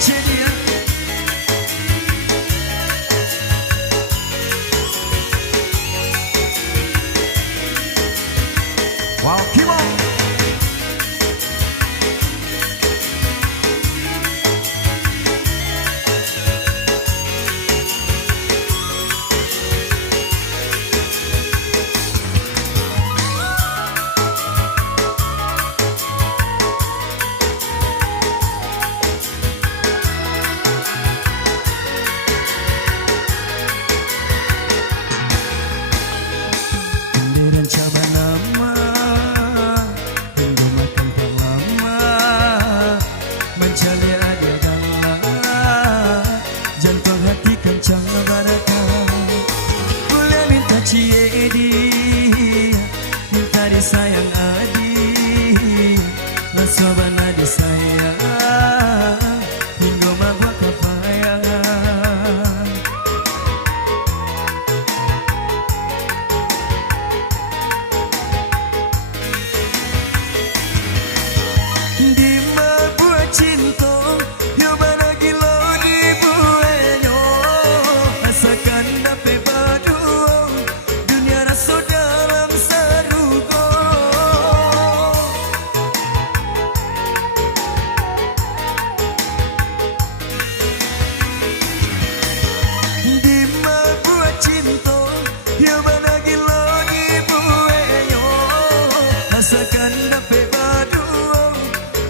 ceria. Wow, Kimo. Sayang adi Masobana di saya Hingga mabuk kepayangan Di mabuk cinta Yo bana gilo di buenyo Asakan dapat berdua Dunia rasa dalam sarugo cinta, yo bana gilo di buenyo, asakan dapat berdua,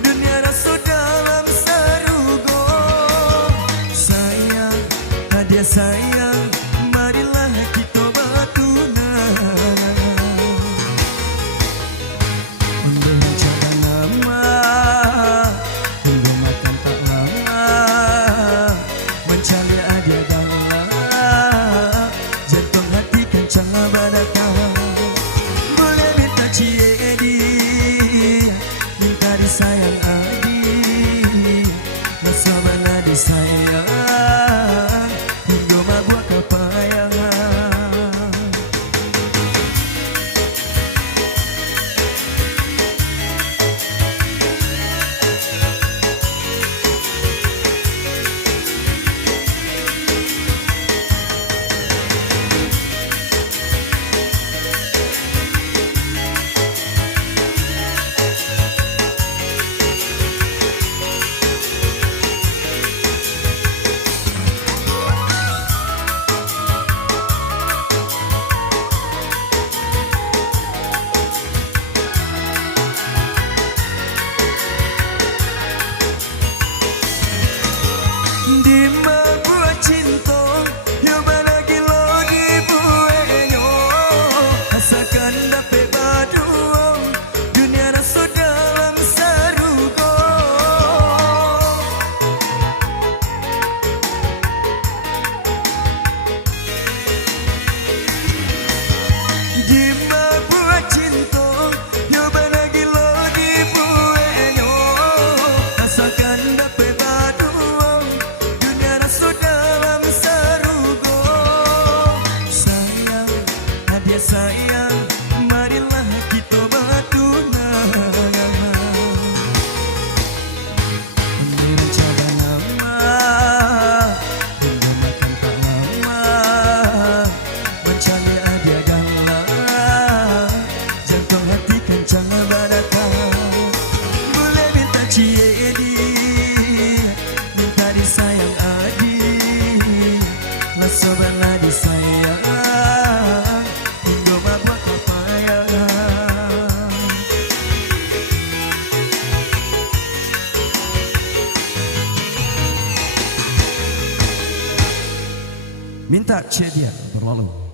dunia rasa dalam sarugo. Sayang, hadiah sayang, marilah kita bertunang. Untuk cara nama, tunggu makan tak lama, mencari hadiah dalam. Jangan badakah boleh minta ciedi, minta disayang adi, masa bana disayang, hingga mabuk kepayangan. Di mabuk cinta, yo bana gilo di buenyo, asakan dapat berdua, dunia rasa dalam sarugo. Di mabuk cinta, yo bana gilo di buenyo, asakan dapat berdua. Sayang, marilah kita bertunang. Ambil cara nama, hingga makan tak lama, mencari hadiah gala, jantung hati kencang badakah, boleh minta ciedi, minta disayang adi, masa bana disayang. Minta cedia berlalu.